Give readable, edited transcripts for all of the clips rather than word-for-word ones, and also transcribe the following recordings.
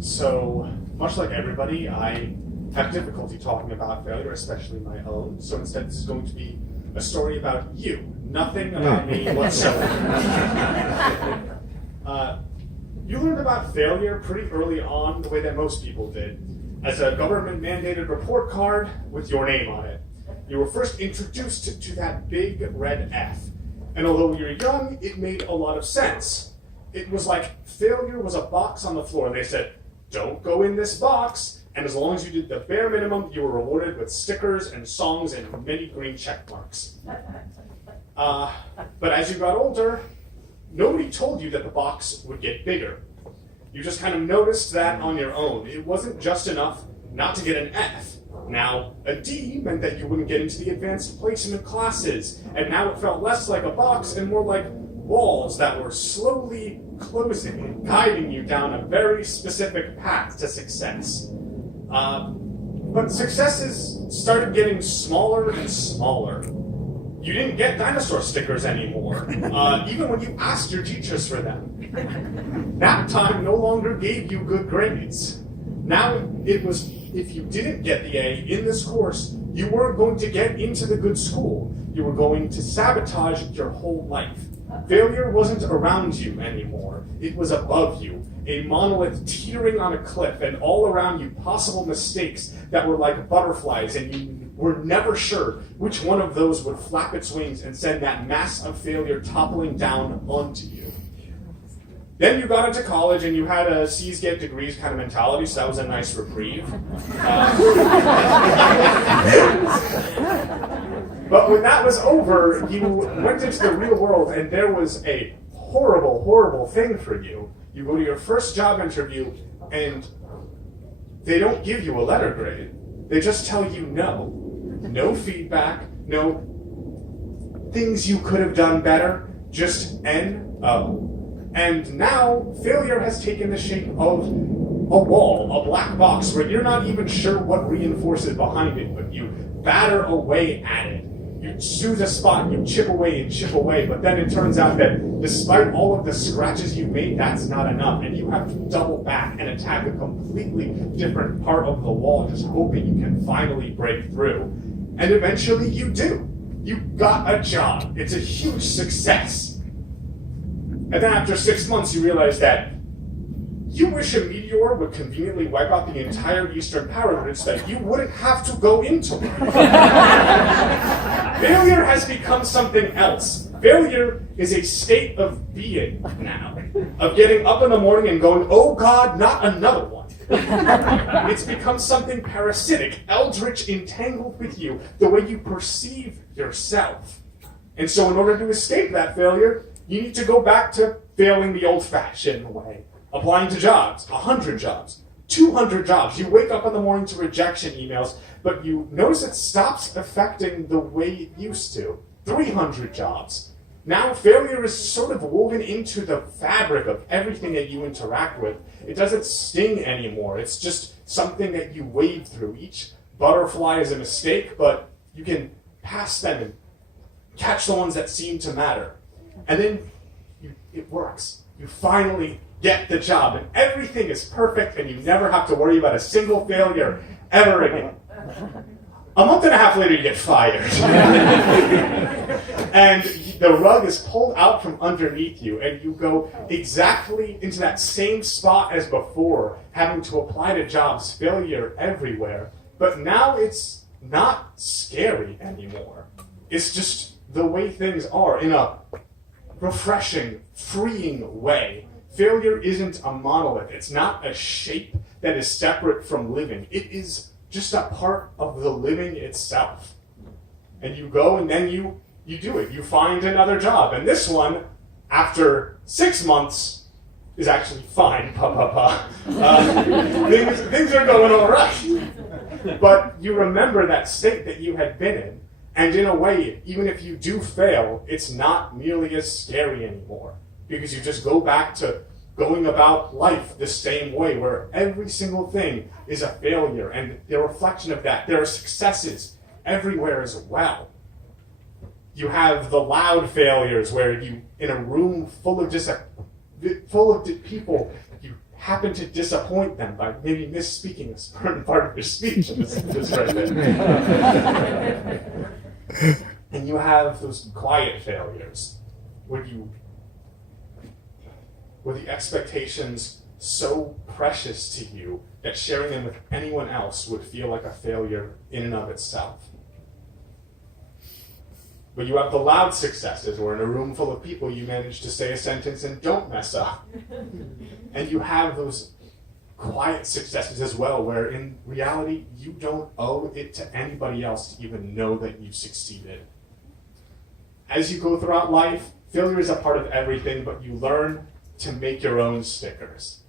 So, much like everybody, I have difficulty talking about failure, especially my own. So instead, this is going to be a story about you. Nothing about me whatsoever. You learned about failure pretty early on, the way that most people did, as a government-mandated report card with your name on it. You were first introduced to that big red F. And although you were young, it made a lot of sense. It was like failure was a box on the floor, and they said, don't go in this box, and as long as you did the bare minimum, you were rewarded with stickers and songs and many green check marks. But as you got older, nobody told you that the box would get bigger. You just kind of noticed that on your own. It wasn't just enough not to get an F. Now, a D meant that you wouldn't get into the advanced placement classes, and now it felt less like a box and more like walls that were slowly closing and guiding you down a very specific path to success. But successes started getting smaller and smaller. You didn't get dinosaur stickers anymore, even when you asked your teachers for them. Nap time no longer gave you good grades. Now it was, if you didn't get the A in this course, you weren't going to get into the good school. You were going to sabotage your whole life. Failure wasn't around you anymore. It was above you, a monolith teetering on a cliff, and all around you possible mistakes that were like butterflies, and you were never sure which one of those would flap its wings and send that mass of failure toppling down onto you. Then you got into college and you had a C's get degrees kind of mentality, so that was a nice reprieve. But when that was over, you went into the real world and there was a horrible, horrible thing for you. You go to your first job interview and they don't give you a letter grade. They just tell you no. No feedback, no things you could have done better, just N-O. And now, failure has taken the shape of a wall, a black box, where you're not even sure what reinforces behind it, but you batter away at it. You choose a spot, you chip away, but then it turns out that despite all of the scratches you made, that's not enough, and you have to double back and attack a completely different part of the wall, just hoping you can finally break through. And eventually you do. You got a job. It's a huge success. And then after 6 months, you realize that you wish a meteor would conveniently wipe out the entire Eastern power grid so that you wouldn't have to go into it. Failure has become something else. Failure is a state of being now, of getting up in the morning and going, oh God, not another one. It's become something parasitic, eldritch, entangled with you, the way you perceive yourself. And so in order to escape that failure, you need to go back to failing the old-fashioned way. Applying to jobs, 100 jobs, 200 jobs. You wake up in the morning to rejection emails, but you notice it stops affecting the way it used to. 300 jobs. Now failure is sort of woven into the fabric of everything that you interact with. It doesn't sting anymore. It's just something that you wade through. Each butterfly is a mistake, but you can pass them and catch the ones that seem to matter. And then it works. You finally get the job, and everything is perfect, and you never have to worry about a single failure ever again. A month and a half later, you get fired. And the rug is pulled out from underneath you, and you go exactly into that same spot as before, having to apply to jobs, failure everywhere. But now it's not scary anymore. It's just the way things are in a refreshing, freeing way. Failure isn't a monolith. It's not a shape that is separate from living. It is just a part of the living itself. And you go and then you do it. You find another job. And this one, after 6 months, is actually fine. Things are going all right. But you remember that state that you had been in. And in a way, even if you do fail, it's not nearly as scary anymore. Because you just go back to going about life the same way, where every single thing is a failure, and the reflection of that. There are successes everywhere as well. You have the loud failures where you, in a room full of people, you happen to disappoint them by maybe misspeaking a certain part of your speech. Just right there. And you have those quiet failures where the expectations so precious to you that sharing them with anyone else would feel like a failure in and of itself. But you have the loud successes where in a room full of people you manage to say a sentence and don't mess up. And you have those quiet successes as well where in reality you don't owe it to anybody else to even know that you succeeded. As you go throughout life, failure is a part of everything, but you learn to make your own stickers.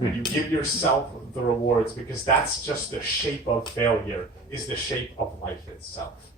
You give yourself the rewards because that's just the shape of failure, is the shape of life itself.